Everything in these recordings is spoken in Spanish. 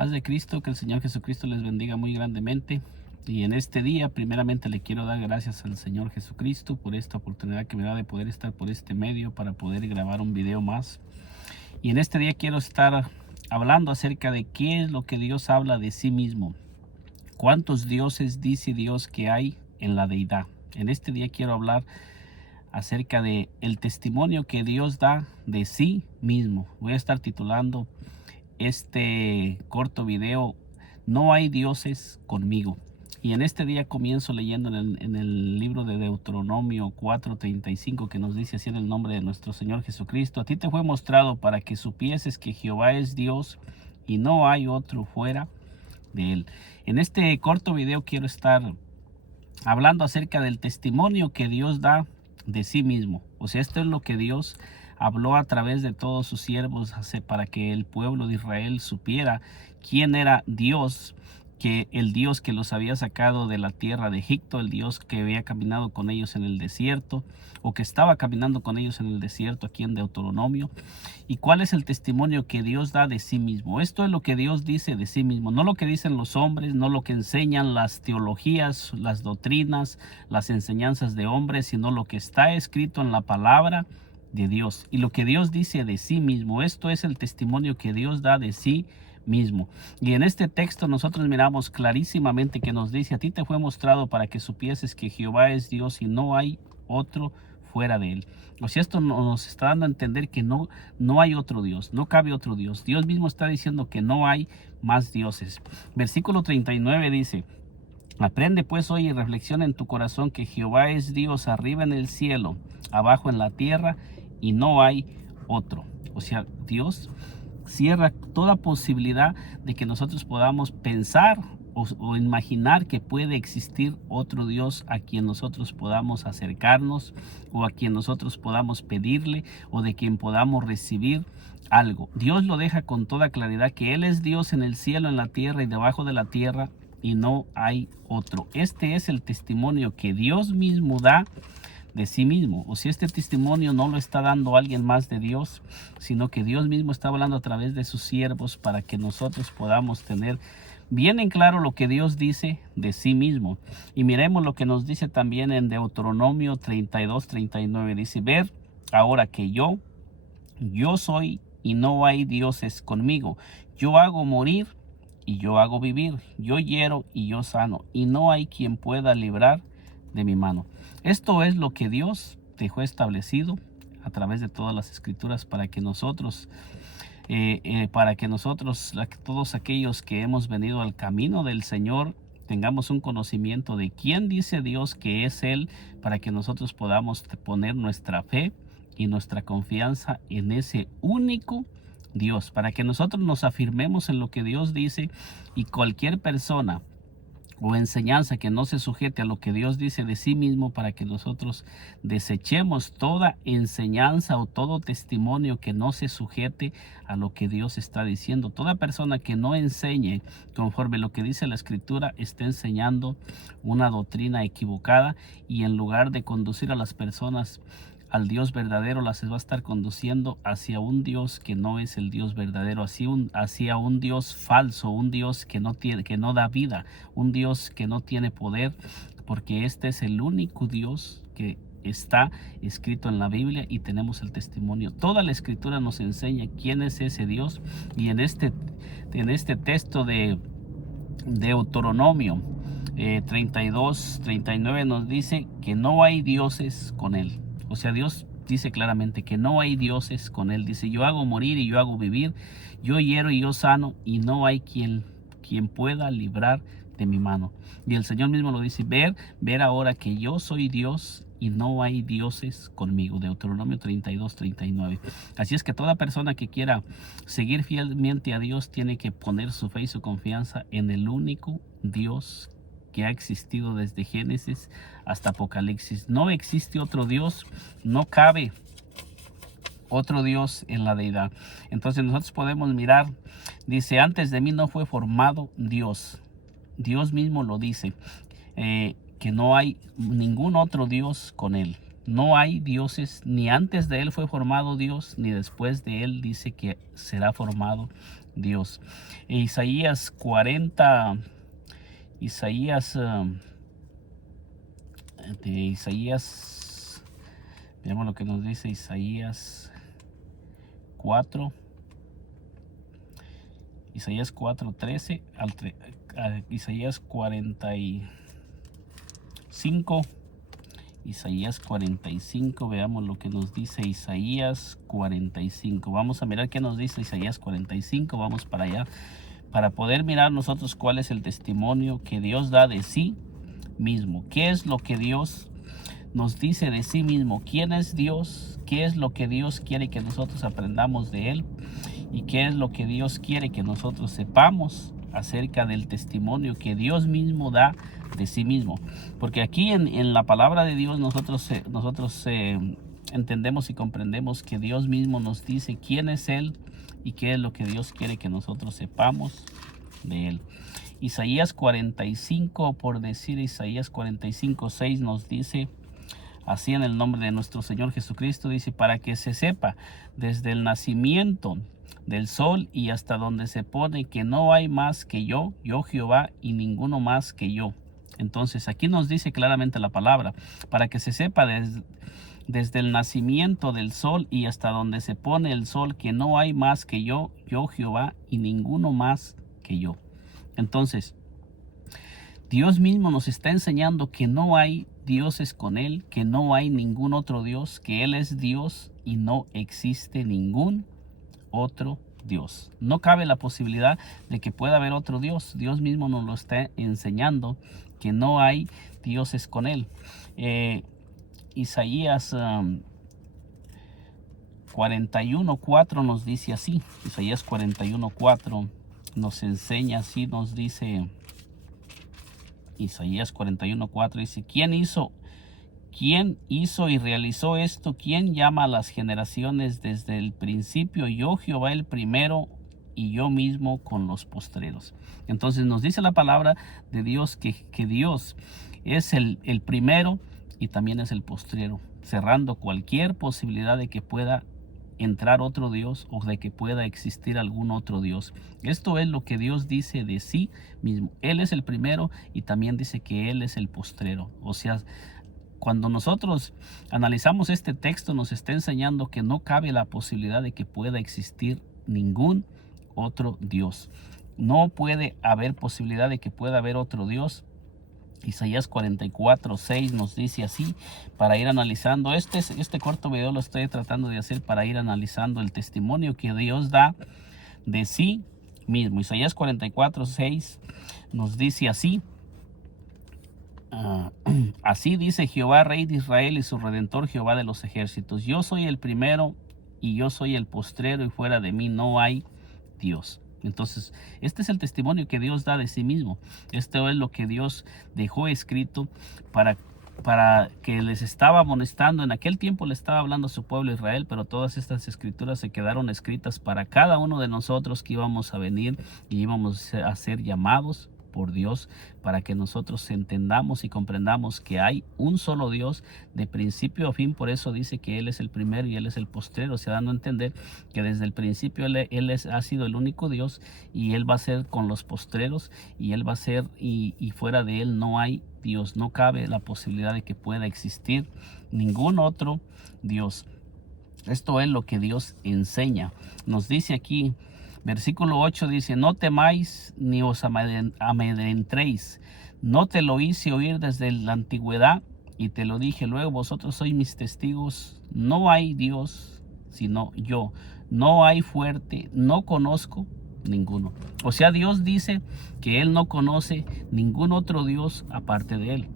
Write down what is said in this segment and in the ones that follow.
Paz de Cristo, que el Señor Jesucristo les bendiga muy grandemente. Y en este día, primeramente, le quiero dar gracias al Señor Jesucristo por esta oportunidad que me da de poder estar por este medio para poder grabar un video más. Y en este día quiero estar hablando acerca de qué es lo que Dios habla de sí mismo. ¿Cuántos dioses dice Dios que hay en la deidad? En este día quiero hablar acerca de el testimonio que Dios da de sí mismo. Voy a estar titulando este corto video "No hay dioses conmigo". Y en este día comienzo leyendo en el libro de Deuteronomio 4:35, que nos dice así en el nombre de nuestro Señor Jesucristo: a ti te fue mostrado para que supieses que Jehová es Dios y no hay otro fuera de él. En este corto video quiero estar hablando acerca del testimonio que Dios da de sí mismo. O sea, esto es lo que Dios habló a través de todos sus siervos para que el pueblo de Israel supiera quién era Dios, que el Dios que los había sacado de la tierra de Egipto, el Dios que había caminado con ellos en el desierto, o que estaba caminando con ellos en el desierto aquí en Deuteronomio. ¿Y cuál es el testimonio que Dios da de sí mismo? Esto es lo que Dios dice de sí mismo, no lo que dicen los hombres, no lo que enseñan las teologías, las doctrinas, las enseñanzas de hombres, sino lo que está escrito en la palabra de Dios. Y lo que Dios dice de sí mismo, esto es el testimonio que Dios da de sí mismo. Y en este texto nosotros miramos clarísimamente que nos dice: a ti te fue mostrado para que supieses que Jehová es Dios y no hay otro fuera de él. O sea, esto nos está dando a entender que no hay otro Dios, no cabe otro Dios. Dios mismo está diciendo que no hay más dioses. Versículo 39 dice: aprende pues hoy y reflexiona en tu corazón que Jehová es Dios arriba en el cielo, abajo en la tierra, y no hay otro. O sea, Dios cierra toda posibilidad de que nosotros podamos pensar o imaginar que puede existir otro Dios a quien nosotros podamos acercarnos, o a quien nosotros podamos pedirle, o de quien podamos recibir algo. Dios lo deja con toda claridad, que Él es Dios en el cielo, en la tierra y debajo de la tierra, y no hay otro. Este es el testimonio que Dios mismo da de sí mismo. O si este testimonio no lo está dando alguien más de Dios, sino que Dios mismo está hablando a través de sus siervos para que nosotros podamos tener bien en claro lo que Dios dice de sí mismo. Y miremos lo que nos dice también en Deuteronomio 32:39. Dice: ver ahora que yo soy y no hay dioses conmigo. Yo hago morir y yo hago vivir. Yo hiero y yo sano, y no hay quien pueda librar de mi mano. Esto es lo que Dios dejó establecido a través de todas las escrituras para que nosotros, todos aquellos que hemos venido al camino del Señor, tengamos un conocimiento de quién dice Dios que es Él, para que nosotros podamos poner nuestra fe y nuestra confianza en ese único Dios, para que nosotros nos afirmemos en lo que Dios dice, y cualquier persona o enseñanza que no se sujete a lo que Dios dice de sí mismo, para que nosotros desechemos toda enseñanza o todo testimonio que no se sujete a lo que Dios está diciendo. Toda persona que no enseñe conforme lo que dice la Escritura está enseñando una doctrina equivocada, y en lugar de conducir a las personas al Dios verdadero, las va a estar conduciendo hacia un Dios que no es el Dios verdadero, hacia un Dios falso, un Dios que no da vida, un Dios que no tiene poder, porque este es el único Dios que está escrito en la Biblia, y tenemos el testimonio. Toda la Escritura nos enseña quién es ese Dios. Y en este texto de Deuteronomio 32:39 nos dice que no hay dioses con él. O sea, Dios dice claramente que no hay dioses con él. Dice: yo hago morir y yo hago vivir, yo hiero y yo sano, y no hay quien pueda librar de mi mano. Y el Señor mismo lo dice: ver ahora que yo soy Dios y no hay dioses conmigo. Deuteronomio 32:39. Así es que toda persona que quiera seguir fielmente a Dios tiene que poner su fe y su confianza en el único Dios que ha existido desde Génesis hasta Apocalipsis. No existe otro Dios, no cabe otro Dios en la deidad. Entonces nosotros podemos mirar, dice: antes de mí no fue formado Dios. Dios mismo lo dice, que no hay ningún otro Dios con él. No hay dioses, ni antes de él fue formado Dios, ni después de él dice que será formado Dios. Isaías 40, veamos lo que nos dice Isaías 4. Isaías 4:13 Isaías 45. Isaías 45, veamos lo que nos dice Isaías 45. Vamos a mirar qué nos dice Isaías 45. Vamos para allá para poder mirar nosotros cuál es el testimonio que Dios da de sí mismo. ¿Qué es lo que Dios nos dice de sí mismo? ¿Quién es Dios? ¿Qué es lo que Dios quiere que nosotros aprendamos de Él? ¿Y qué es lo que Dios quiere que nosotros sepamos acerca del testimonio que Dios mismo da de sí mismo? Porque aquí en la palabra de Dios nosotros entendemos y comprendemos que Dios mismo nos dice quién es Él y qué es lo que Dios quiere que nosotros sepamos de Él. Isaías 45, por decir Isaías 45:6 nos dice así en el nombre de nuestro Señor Jesucristo, dice: para que se sepa desde el nacimiento del sol y hasta donde se pone que no hay más que yo Jehová, y ninguno más que yo. Entonces aquí nos dice claramente la palabra, para que se sepa desde el nacimiento del sol y hasta donde se pone el sol que no hay más que yo Jehová, y ninguno más que yo. Entonces Dios mismo nos está enseñando que no hay dioses con Él, que no hay ningún otro Dios, que Él es Dios y no existe ningún otro Dios. No cabe la posibilidad de que pueda haber otro Dios. Dios mismo nos lo está enseñando, que no hay dioses con Él. Isaías 41:4 nos dice así. Isaías 41:4 nos enseña así, nos dice Isaías 41:4, dice: ¿Quién hizo y realizó esto? ¿Quién llama a las generaciones desde el principio? Yo, Jehová, el primero, y yo mismo con los postreros. Entonces nos dice la palabra de Dios que Dios es el primero y también es el postrero, cerrando cualquier posibilidad de que pueda entrar otro Dios o de que pueda existir algún otro Dios. Esto es lo que Dios dice de sí mismo. Él es el primero y también dice que Él es el postrero. O sea, cuando nosotros analizamos este texto, nos está enseñando que no cabe la posibilidad de que pueda existir ningún otro Dios. No puede haber posibilidad de que pueda haber otro Dios. Isaías 44:6 nos dice así, para ir analizando este corto video lo estoy tratando de hacer para ir analizando el testimonio que Dios da de sí mismo. Isaías 44:6 nos dice así: así dice Jehová, Rey de Israel y su Redentor, Jehová de los ejércitos: yo soy el primero y yo soy el postrero, y fuera de mí no hay Dios. Entonces, este es el testimonio que Dios da de sí mismo. Esto es lo que Dios dejó escrito para que les estaba amonestando. En aquel tiempo le estaba hablando a su pueblo Israel, pero todas estas escrituras se quedaron escritas para cada uno de nosotros que íbamos a venir y íbamos a ser llamados por Dios, para que nosotros entendamos y comprendamos que hay un solo Dios de principio a fin. Por eso dice que Él es el primero y Él es el postrero, o sea, dando a entender que desde el principio ha sido el único Dios, y Él va a ser con los postreros, y Él va a ser, y fuera de Él no hay Dios. No cabe la posibilidad de que pueda existir ningún otro Dios. Esto es lo que Dios enseña. Nos dice aquí, versículo 8 dice: no temáis ni os amedrentéis. No te lo hice oír desde la antigüedad y te lo dije luego. Vosotros sois mis testigos. No hay Dios sino yo. No hay fuerte. No conozco ninguno. O sea, Dios dice que Él no conoce ningún otro Dios aparte de Él.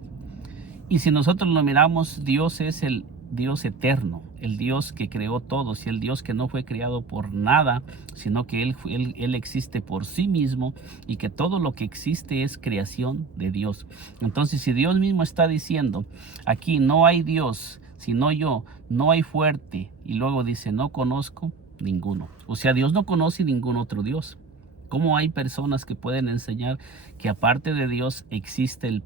Y si nosotros lo miramos, Dios es el Dios eterno, el Dios que creó todos, y el Dios que no fue creado por nada, sino que Él existe por sí mismo, y que todo lo que existe es creación de Dios. Entonces, si Dios mismo está diciendo aquí: no hay Dios sino yo, no hay fuerte, y luego dice: no conozco ninguno. O sea, Dios no conoce ningún otro Dios. ¿Cómo hay personas que pueden enseñar que aparte de Dios existen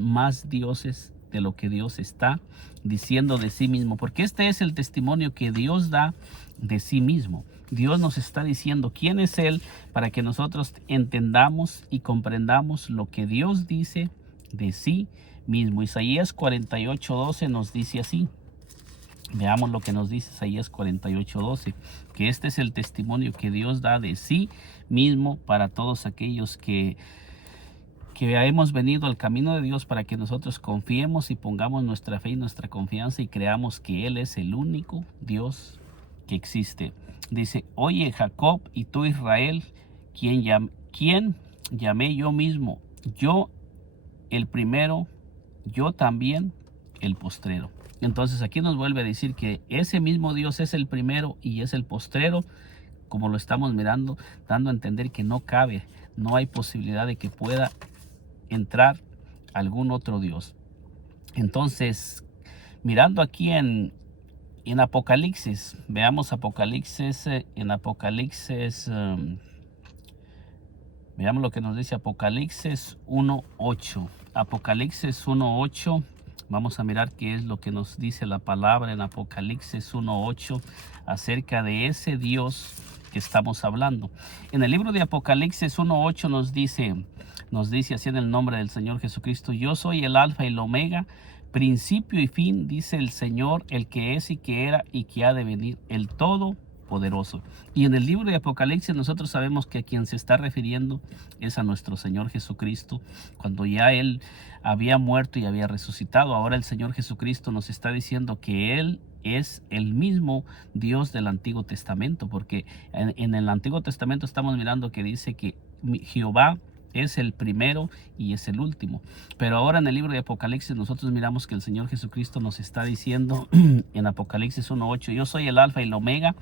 más dioses de lo que Dios está diciendo de sí mismo? Porque este es el testimonio que Dios da de sí mismo. Dios nos está diciendo quién es Él para que nosotros entendamos y comprendamos lo que Dios dice de sí mismo. Isaías 48:12 nos dice así. Veamos lo que nos dice Isaías 48:12, que este es el testimonio que Dios da de sí mismo para todos aquellos que hemos venido al camino de Dios, para que nosotros confiemos y pongamos nuestra fe y nuestra confianza y creamos que Él es el único Dios que existe. Dice: oye Jacob y tú Israel, quien llamé yo mismo, yo el primero, yo también el postrero. Entonces aquí nos vuelve a decir que ese mismo Dios es el primero y es el postrero, como lo estamos mirando, dando a entender que no cabe, no hay posibilidad de que pueda entrar algún otro Dios. Entonces, mirando aquí en Apocalipsis, veamos Apocalipsis, veamos lo que nos dice Apocalipsis 1:8. Apocalipsis 1:8. Vamos a mirar qué es lo que nos dice la palabra en Apocalipsis 1:8 acerca de ese Dios que estamos hablando. En el libro de Apocalipsis 1:8 nos dice así en el nombre del Señor Jesucristo: yo soy el alfa y el omega, principio y fin, dice el Señor, el que es y que era y que ha de venir, el Todopoderoso. Y en el libro de Apocalipsis nosotros sabemos que a quien se está refiriendo es a nuestro Señor Jesucristo, cuando ya Él había muerto y había resucitado. Ahora el Señor Jesucristo nos está diciendo que Él es el mismo Dios del Antiguo Testamento, porque en el Antiguo Testamento estamos mirando que dice que Jehová es el primero y es el último. Pero ahora en el libro de Apocalipsis nosotros miramos que el Señor Jesucristo nos está diciendo en Apocalipsis 1:8: yo soy el alfa y el omega,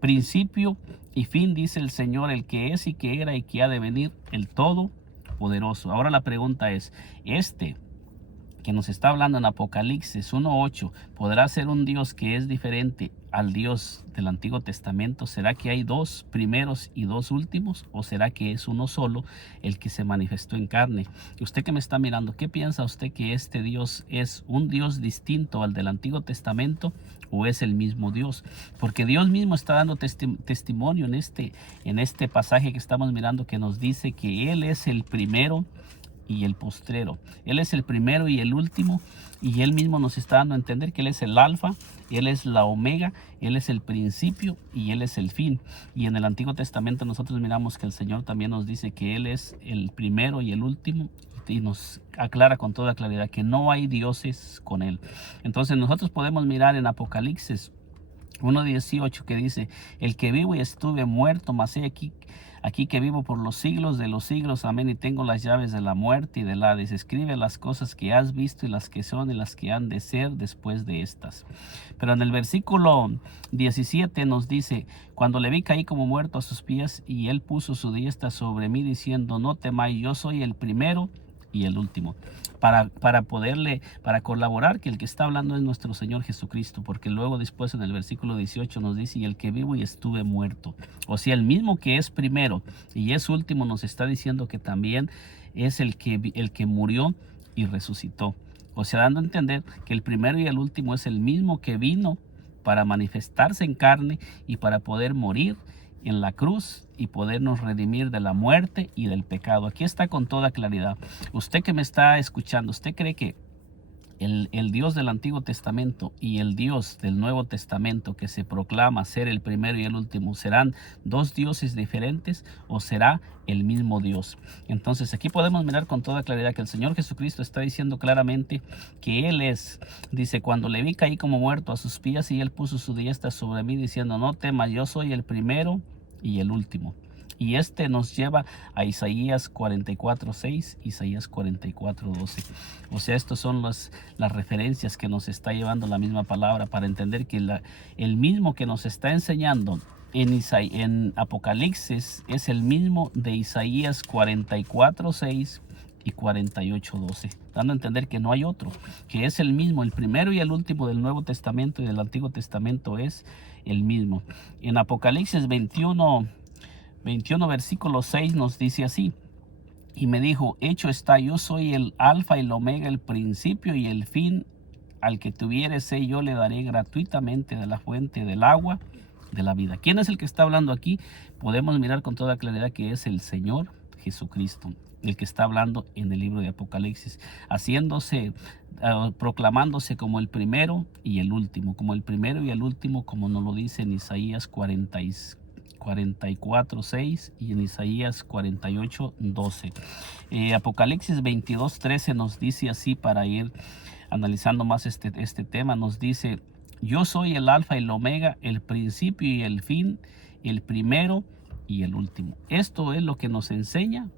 principio y fin, dice el Señor, el que es y que era y que ha de venir, el Todopoderoso. Ahora la pregunta es, que nos está hablando en Apocalipsis 1:8, ¿podrá ser un Dios que es diferente al Dios del Antiguo Testamento? ¿Será que hay dos primeros y dos últimos? ¿O será que es uno solo el que se manifestó en carne? Usted que me está mirando, ¿qué piensa usted? ¿Que este Dios es un Dios distinto al del Antiguo Testamento o es el mismo Dios? Porque Dios mismo está dando testimonio en este pasaje que estamos mirando, que nos dice que Él es el primero y el postrero. Él es el primero y el último, y Él mismo nos está dando a entender que Él es el alfa, Él es la omega, Él es el principio y Él es el fin. Y en el Antiguo Testamento nosotros miramos que el Señor también nos dice que Él es el primero y el último, y nos aclara con toda claridad que no hay dioses con Él. Entonces nosotros podemos mirar en Apocalipsis 1:18 que dice: el que vivo y estuve muerto, mas he aquí que vivo por los siglos de los siglos, amén, y tengo las llaves de la muerte y del Hades. Escribe las cosas que has visto y las que son y las que han de ser después de estas. Pero en el versículo 17 nos dice: cuando le vi, caí como muerto a sus pies, y Él puso su diestra sobre mí, diciendo: no temáis, yo soy el primero y el último. Para colaborar que el que está hablando es nuestro Señor Jesucristo, porque luego después en el versículo 18 nos dice: y el que vivo y estuve muerto. O sea, el mismo que es primero y es último nos está diciendo que también es el que murió y resucitó. O sea, dando a entender que el primero y el último es el mismo que vino para manifestarse en carne y para poder morir en la cruz y podernos redimir de la muerte y del pecado. Aquí está con toda claridad. Usted que me está escuchando, ¿usted cree que el Dios del Antiguo Testamento y el Dios del Nuevo Testamento, que se proclama ser el primero y el último, serán dos dioses diferentes o será el mismo Dios? Entonces aquí podemos mirar con toda claridad que el Señor Jesucristo está diciendo claramente que Él es. Dice: cuando le vi, caí como muerto a sus pies, y Él puso su diestra sobre mí, diciendo: no temas, yo soy el primero y el último. Y nos lleva a Isaías 44:6, Isaías 44:12. O sea, estas son las referencias que nos está llevando la misma palabra para entender que el mismo que nos está enseñando en Apocalipsis es el mismo de Isaías 44:6 y 48:12, dando a entender que no hay otro, que es el mismo, el primero y el último del Nuevo Testamento y del Antiguo Testamento es el mismo. En Apocalipsis 21 versículo 6 nos dice así: y me dijo: hecho está, yo soy el alfa y el omega, el principio y el fin. Al que tuviere sed, yo le daré gratuitamente de la fuente del agua de la vida. ¿Quién es el que está hablando aquí? Podemos mirar con toda claridad que es el Señor Jesucristo, el que está hablando en el libro de Apocalipsis, haciéndose, proclamándose como el primero y el último, como el primero y el último, como nos lo dice en Isaías 44:6 y en Isaías 48:12. Apocalipsis 22:13 nos dice así, para ir analizando más este tema, nos dice: yo soy el alfa y el omega, el principio y el fin, el primero y el último. Esto es lo que nos enseña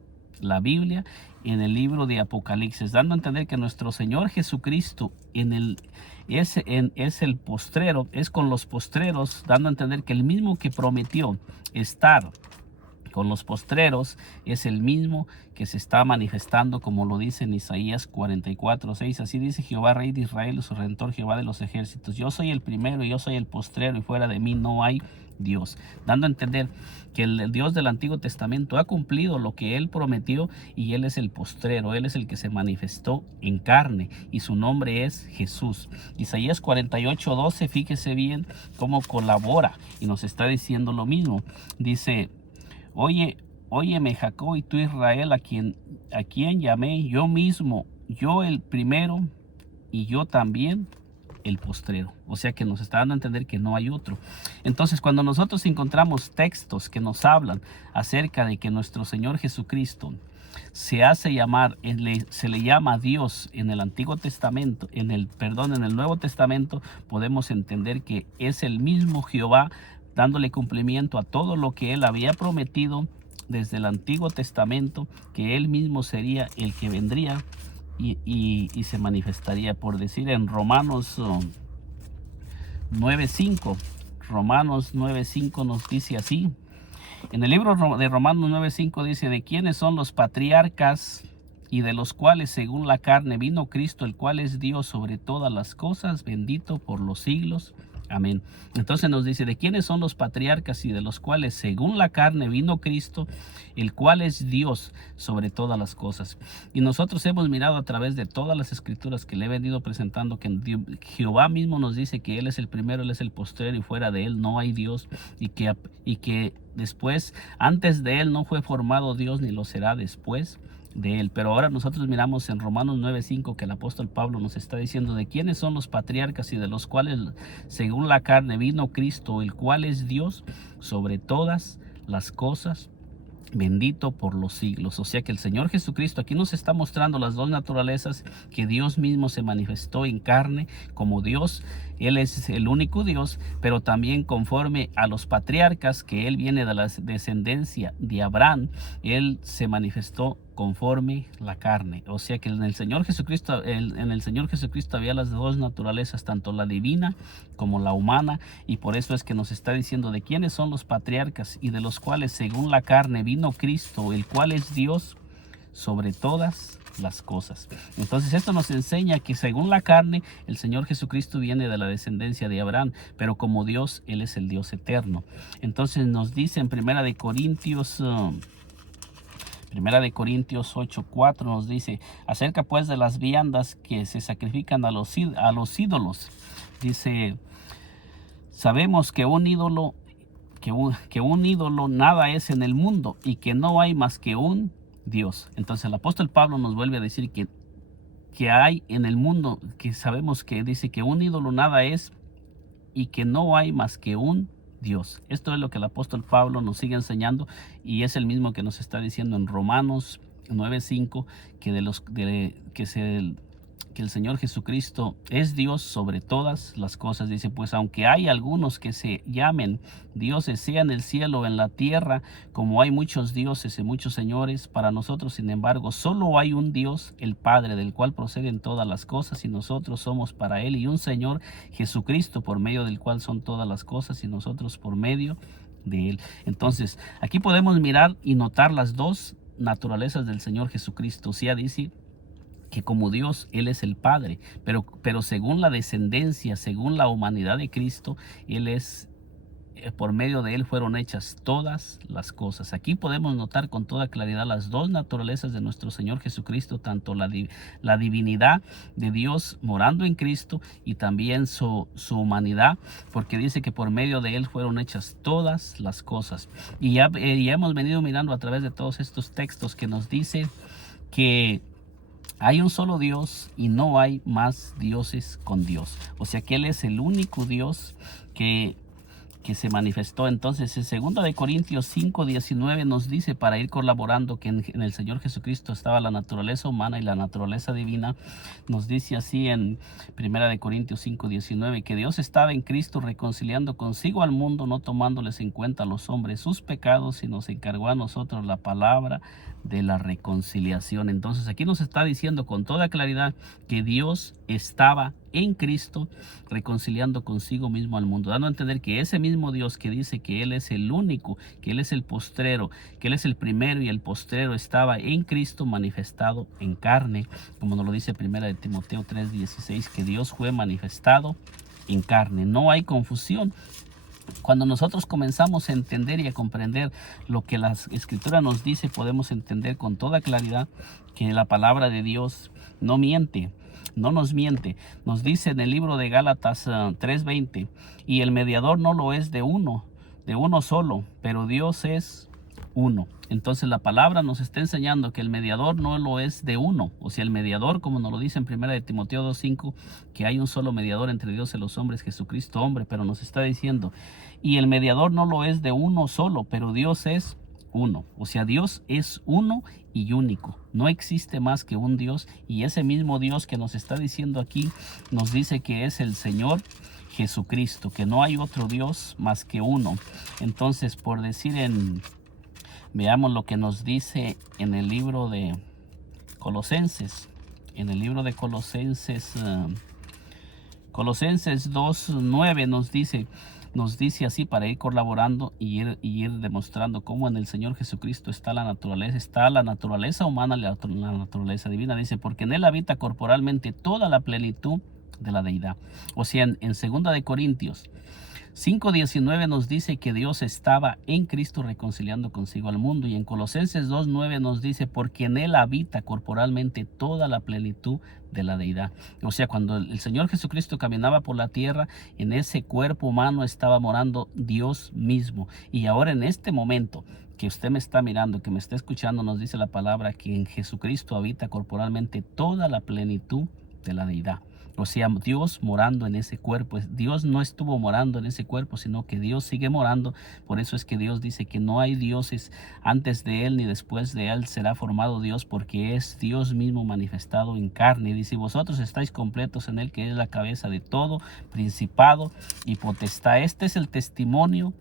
la Biblia en el libro de Apocalipsis, dando a entender que nuestro Señor Jesucristo es el postrero, es con los postreros, dando a entender que el mismo que prometió estar con los postreros es el mismo que se está manifestando, como lo dice en Isaías 44:6. Así dice Jehová, Rey de Israel, su Redentor, Jehová de los ejércitos: yo soy el primero y yo soy el postrero, y fuera de mí no hay Dios. Dando a entender que el Dios del Antiguo Testamento ha cumplido lo que Él prometió, y Él es el postrero, Él es el que se manifestó en carne, y su nombre es Jesús. Isaías 48:12, fíjese bien cómo colabora y nos está diciendo lo mismo. Dice: óyeme Jacob y tú Israel, a quien llamé yo mismo, yo el primero y yo también el postrero. O sea que nos está dando a entender que no hay otro. Entonces, cuando nosotros encontramos textos que nos hablan acerca de que nuestro Señor Jesucristo se hace llamar, se le llama Dios en el Antiguo Testamento, en el Nuevo Testamento, podemos entender que es el mismo Jehová dándole cumplimiento a todo lo que Él había prometido desde el Antiguo Testamento, que Él mismo sería el que vendría y se manifestaría, por decir en Romanos 9:5. Romanos 9:5 nos dice así. En el libro de Romanos 9:5 dice: de quiénes son los patriarcas, y de los cuales según la carne vino Cristo, el cual es Dios sobre todas las cosas, bendito por los siglos. Amén. Entonces nos dice: de quiénes son los patriarcas, y de los cuales según la carne vino Cristo, el cual es Dios sobre todas las cosas. Y nosotros hemos mirado a través de todas las escrituras que le he venido presentando que Jehová mismo nos dice que Él es el primero, Él es el postrero, y fuera de Él no hay Dios, y que después, antes de Él no fue formado Dios, ni lo será después de Él. Pero ahora nosotros miramos en Romanos 9:5 que el apóstol Pablo nos está diciendo: de quiénes son los patriarcas, y de los cuales según la carne vino Cristo, el cual es Dios sobre todas las cosas, bendito por los siglos. O sea que el Señor Jesucristo aquí nos está mostrando las dos naturalezas, que Dios mismo se manifestó en carne como Dios. Él es el único Dios, pero también conforme a los patriarcas, que Él viene de la descendencia de Abraham, Él se manifestó conforme la carne. O sea que en el Señor Jesucristo, había las dos naturalezas, tanto la divina como la humana, y por eso es que nos está diciendo: de quiénes son los patriarcas, y de los cuales según la carne vino Cristo, el cual es Dios sobre todas las cosas. Entonces esto nos enseña que según la carne el Señor Jesucristo viene de la descendencia de Abraham, pero como Dios, Él es el Dios eterno. Entonces nos dice en Primera de Corintios 8:4, nos dice acerca pues de las viandas que se sacrifican a los ídolos. Dice: sabemos que un ídolo nada es en el mundo, y que no hay más que un Dios. Entonces el apóstol Pablo nos vuelve a decir que hay en el mundo, que sabemos que dice que un ídolo nada es, y que no hay más que un Dios. Esto es lo que el apóstol Pablo nos sigue enseñando, y es el mismo que nos está diciendo en Romanos 9:5, que el Señor Jesucristo es Dios sobre todas las cosas. Dice: pues aunque hay algunos que se llamen dioses, sea en el cielo o en la tierra, como hay muchos dioses y muchos señores, para nosotros sin embargo solo hay un Dios, el Padre, del cual proceden todas las cosas, y nosotros somos para Él, y un Señor Jesucristo, por medio del cual son todas las cosas, y nosotros por medio de Él. Entonces aquí podemos mirar y notar las dos naturalezas del Señor Jesucristo. O sea, dice que como Dios, Él es el Padre, pero según la descendencia, según la humanidad de Cristo, Él es por medio de él fueron hechas todas las cosas. Aquí podemos notar con toda claridad las dos naturalezas de nuestro Señor Jesucristo, tanto la divinidad de Dios morando en Cristo y también su humanidad, porque dice que por medio de él fueron hechas todas las cosas. Y ya hemos venido mirando a través de todos estos textos que nos dice que hay un solo Dios y no hay más dioses con Dios. O sea que Él es el único Dios que se manifestó. Entonces en 2 de Corintios 5:19 nos dice, para ir colaborando, que en el Señor Jesucristo estaba la naturaleza humana y la naturaleza divina. Nos dice así en 1 de Corintios 5:19, que Dios estaba en Cristo reconciliando consigo al mundo, no tomándoles en cuenta a los hombres sus pecados, y nos encargó a nosotros la palabra de la reconciliación. Entonces aquí nos está diciendo con toda claridad que Dios estaba en Cristo reconciliando consigo mismo al mundo, dando a entender que ese mismo Dios que dice que Él es el único, que Él es el postrero, que Él es el primero y el postrero, estaba en Cristo manifestado en carne, como nos lo dice 1 de Timoteo 3:16, que Dios fue manifestado en carne. No hay confusión. Cuando nosotros comenzamos a entender y a comprender lo que la Escritura nos dice, podemos entender con toda claridad que la palabra de Dios no miente, no nos miente. Nos dice en el libro de Gálatas 3:20, y el mediador no lo es de uno solo, pero Dios es uno. Entonces la palabra nos está enseñando que el mediador no lo es de uno. O sea, el mediador, como nos lo dice en 1 de Timoteo 2:5, que hay un solo mediador entre Dios y los hombres, Jesucristo hombre. Pero nos está diciendo, y el mediador no lo es de uno solo, pero Dios es uno. O sea, Dios es uno y único. No existe más que un Dios. Y ese mismo Dios que nos está diciendo aquí, nos dice que es el Señor Jesucristo, que no hay otro Dios más que uno. Entonces, por decir veamos lo que nos dice en el libro de Colosenses. En el libro de Colosenses 2:9 nos dice así, para ir colaborando y ir demostrando cómo en el Señor Jesucristo está la naturaleza humana y la naturaleza divina. Dice, porque en Él habita corporalmente toda la plenitud de la deidad. O sea, en 2 de Corintios 5:19 nos dice que Dios estaba en Cristo reconciliando consigo al mundo. Y en Colosenses 2:9 nos dice, porque en Él habita corporalmente toda la plenitud de la deidad. O sea, cuando el Señor Jesucristo caminaba por la tierra, en ese cuerpo humano estaba morando Dios mismo. Y ahora en este momento que usted me está mirando, que me está escuchando, nos dice la palabra que en Jesucristo habita corporalmente toda la plenitud de la deidad. O sea, Dios morando en ese cuerpo. Dios no estuvo morando en ese cuerpo, sino que Dios sigue morando. Por eso es que Dios dice que no hay dioses antes de Él ni después de Él será formado Dios, porque es Dios mismo manifestado en carne. Y dice, vosotros estáis completos en Él, que es la cabeza de todo principado y potestad. Este es el testimonio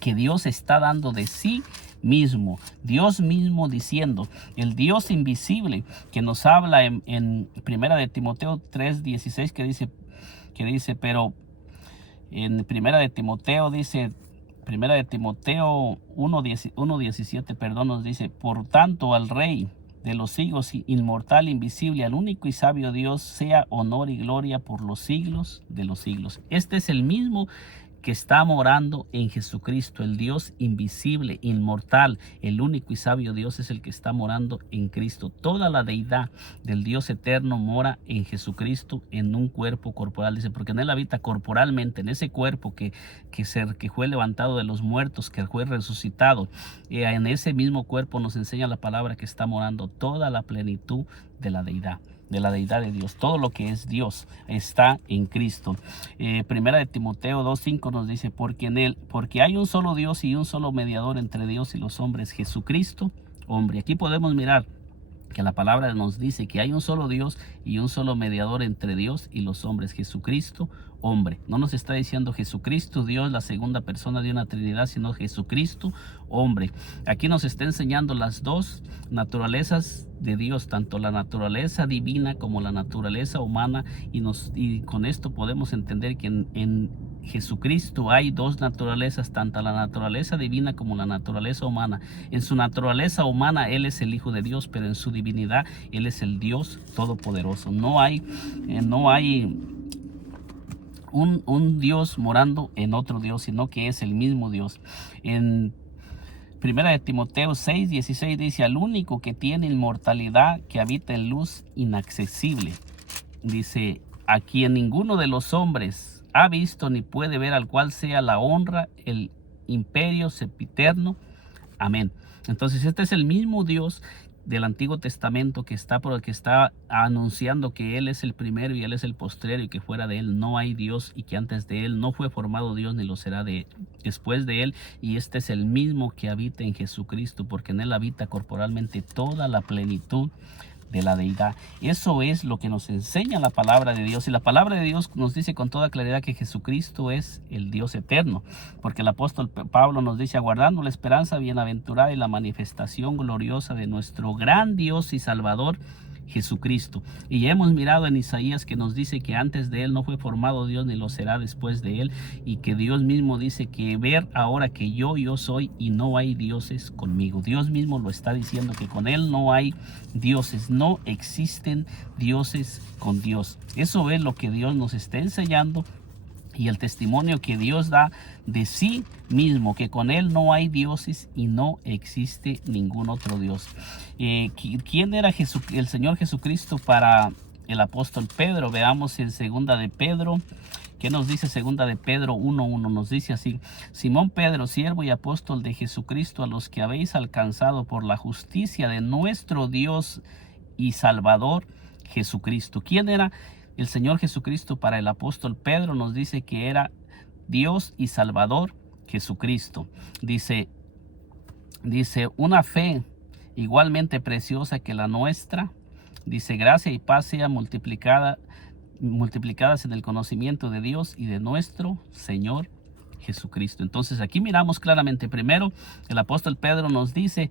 que Dios está dando de sí mismo. Dios mismo diciendo, el Dios invisible que nos habla en 1 de Timoteo 3:16, que dice, pero en 1 de Timoteo dice, 1 de Timoteo 1:17, perdón, nos dice, por tanto al Rey de los siglos, inmortal, invisible, al único y sabio Dios, sea honor y gloria por los siglos de los siglos. Este es el mismo que está morando en Jesucristo, el Dios invisible, inmortal, el único y sabio Dios es el que está morando en Cristo. Toda la deidad del Dios eterno mora en Jesucristo en un cuerpo corporal. Dice, porque en Él habita corporalmente, en ese cuerpo que fue levantado de los muertos, que fue resucitado. En ese mismo cuerpo nos enseña la palabra que está morando toda la plenitud de la deidad. De la deidad de Dios. Todo lo que es Dios está en Cristo. 1 de Timoteo 2:5 nos dice, porque hay un solo Dios y un solo mediador entre Dios y los hombres, Jesucristo hombre. Aquí podemos mirar que la palabra nos dice que hay un solo Dios y un solo mediador entre Dios y los hombres, Jesucristo hombre. No nos está diciendo Jesucristo Dios, la segunda persona de una Trinidad, sino Jesucristo hombre. Aquí nos está enseñando las dos naturalezas de Dios, tanto la naturaleza divina como la naturaleza humana, y con esto podemos entender que en Jesucristo hay dos naturalezas, tanto la naturaleza divina como la naturaleza humana. En su naturaleza humana Él es el Hijo de Dios, pero en su divinidad Él es el Dios todopoderoso. No hay un Dios morando en otro Dios, sino que es el mismo Dios. En Primera de Timoteo 6:16 dice: al único que tiene inmortalidad, que habita en luz inaccesible. Dice: a quien ninguno de los hombres ha visto ni puede ver, al cual sea la honra, el imperio sempiterno. Amén. Entonces este es el mismo Dios del Antiguo Testamento que está anunciando que Él es el primero y Él es el postrero, y que fuera de Él no hay Dios, y que antes de Él no fue formado Dios ni lo será después de Él. Y este es el mismo que habita en Jesucristo, porque en Él habita corporalmente toda la plenitud de la deidad. Eso es lo que nos enseña la palabra de Dios, y la palabra de Dios nos dice con toda claridad que Jesucristo es el Dios eterno, porque el apóstol Pablo nos dice: aguardando la esperanza bienaventurada y la manifestación gloriosa de nuestro gran Dios y Salvador Jesucristo. Y ya hemos mirado en Isaías que nos dice que antes de Él no fue formado Dios ni lo será después de Él, y que Dios mismo dice que ver ahora que yo soy y no hay dioses conmigo. Dios mismo lo está diciendo, que con Él no hay dioses, no existen dioses con Dios. Eso es lo que Dios nos está enseñando, y el testimonio que Dios da de sí mismo, que con Él no hay dioses y no existe ningún otro Dios. ¿Quién era el Señor Jesucristo para el apóstol Pedro? Veamos en segunda de Pedro. ¿Qué nos dice segunda de Pedro 1:1? Nos dice así: Simón Pedro, siervo y apóstol de Jesucristo, a los que habéis alcanzado por la justicia de nuestro Dios y Salvador Jesucristo. ¿Quién era el Señor Jesucristo para el apóstol Pedro? Nos dice que era Dios y Salvador Jesucristo. Dice una fe igualmente preciosa que la nuestra. Dice: gracia y paz sean multiplicadas en el conocimiento de Dios y de nuestro Señor Jesucristo. Entonces aquí miramos claramente, primero el apóstol Pedro nos dice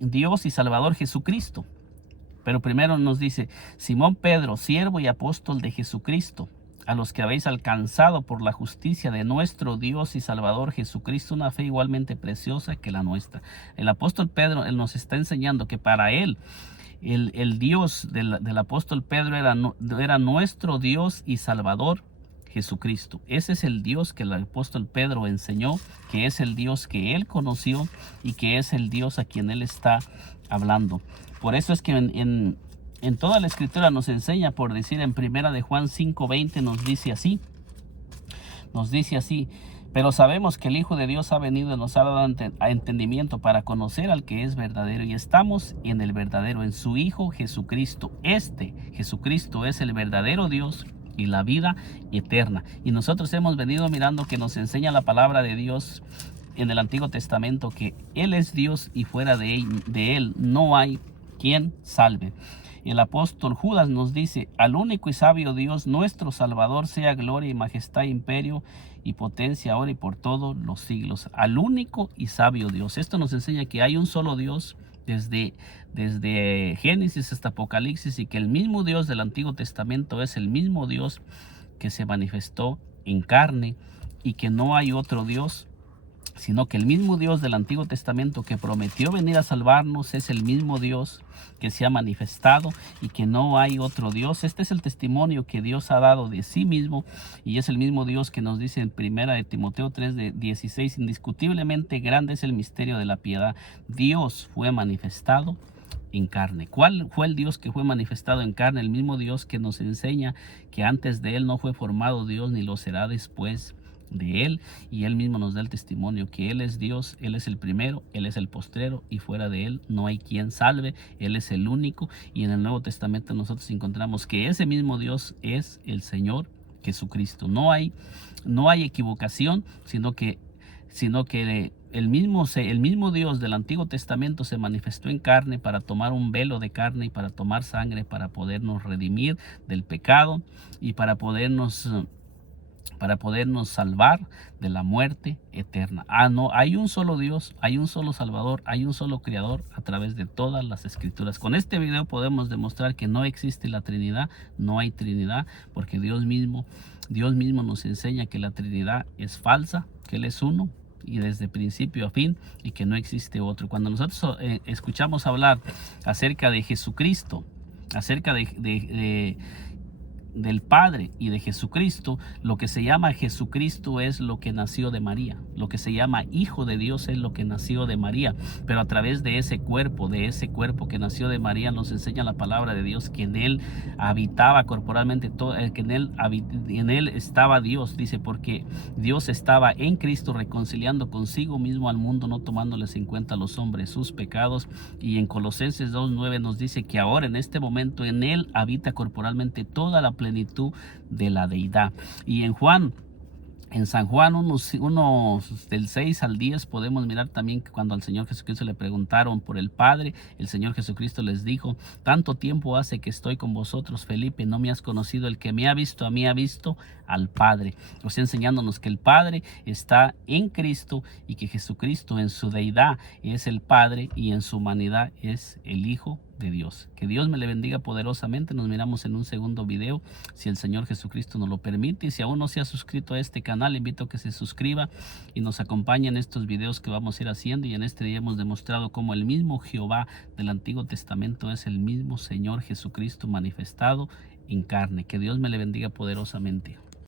Dios y Salvador Jesucristo. Pero primero nos dice: Simón Pedro, siervo y apóstol de Jesucristo, a los que habéis alcanzado por la justicia de nuestro Dios y Salvador Jesucristo una fe igualmente preciosa que la nuestra. El apóstol Pedro, él nos está enseñando que para él, el Dios del apóstol Pedro era nuestro Dios y Salvador Jesucristo. Ese es el Dios que el apóstol Pedro enseñó, que es el Dios que él conoció y que es el Dios a quien él está hablando. Por eso es que en toda la escritura nos enseña, por decir, en primera de Juan 5:20 nos dice así: pero sabemos que el Hijo de Dios ha venido y nos ha dado entendimiento para conocer al que es verdadero, y estamos en el verdadero, en su Hijo Jesucristo. Jesucristo es el verdadero Dios y la vida eterna. Y nosotros hemos venido mirando que nos enseña la palabra de Dios en el Antiguo Testamento que Él es Dios y fuera de Él no hay quien salve. El apóstol Judas nos dice: al único y sabio Dios nuestro Salvador sea gloria y majestad, imperio y potencia ahora y por todos los siglos. Al único y sabio Dios. Esto nos enseña que hay un solo Dios desde Génesis hasta Apocalipsis, y que el mismo Dios del Antiguo Testamento es el mismo Dios que se manifestó en carne, y que no hay otro Dios, sino que el mismo Dios del Antiguo Testamento que prometió venir a salvarnos es el mismo Dios que se ha manifestado, y que no hay otro Dios. Este es el testimonio que Dios ha dado de sí mismo, y es el mismo Dios que nos dice en primera de Timoteo 3:16: indiscutiblemente grande es el misterio de la piedad. Dios fue manifestado en carne. ¿Cuál fue el Dios que fue manifestado en carne? El mismo Dios que nos enseña que antes de Él no fue formado Dios ni lo será después de Él, y Él mismo nos da el testimonio que Él es Dios, Él es el primero, Él es el postrero, y fuera de Él no hay quien salve. Él es el único. Y en el Nuevo Testamento nosotros encontramos que ese mismo Dios es el Señor Jesucristo. No hay equivocación, sino que el mismo Dios del Antiguo Testamento se manifestó en carne para tomar un velo de carne y para tomar sangre, para podernos redimir del pecado y para podernos salvar de la muerte eterna. No, hay un solo Dios, hay un solo Salvador, hay un solo Creador a través de todas las Escrituras. Con este video podemos demostrar que no existe la Trinidad, no hay Trinidad, porque Dios mismo nos enseña que la Trinidad es falsa, que Él es uno y desde principio a fin, y que no existe otro. Cuando nosotros escuchamos hablar acerca de Jesucristo, acerca de del Padre y de Jesucristo, lo que se llama Jesucristo es lo que nació de María. Lo que se llama Hijo de Dios es lo que nació de María. Pero a través de ese cuerpo que nació de María, nos enseña la palabra de Dios que en él habitaba corporalmente todo, que en él estaba Dios, dice, porque Dios estaba en Cristo reconciliando consigo mismo al mundo, no tomándoles en cuenta a los hombres sus pecados. Y en Colosenses 2:9 nos dice que ahora en este momento en él habita corporalmente toda la plenitud de la deidad. Y en San Juan unos del 6 al 10 podemos mirar también que cuando al Señor Jesucristo le preguntaron por el Padre, el Señor Jesucristo les dijo: tanto tiempo hace que estoy con vosotros, Felipe, no me has conocido. El que me ha visto a mí ha visto al Padre. O sea, enseñándonos que el Padre está en Cristo y que Jesucristo en su deidad es el Padre y en su humanidad es el Hijo de Dios. Que Dios me le bendiga poderosamente. Nos miramos en un segundo video, si el Señor Jesucristo nos lo permite. Y si aún no se ha suscrito a este canal, le invito a que se suscriba y nos acompañe en estos videos que vamos a ir haciendo. Y en este día hemos demostrado cómo el mismo Jehová del Antiguo Testamento es el mismo Señor Jesucristo manifestado en carne. Que Dios me le bendiga poderosamente.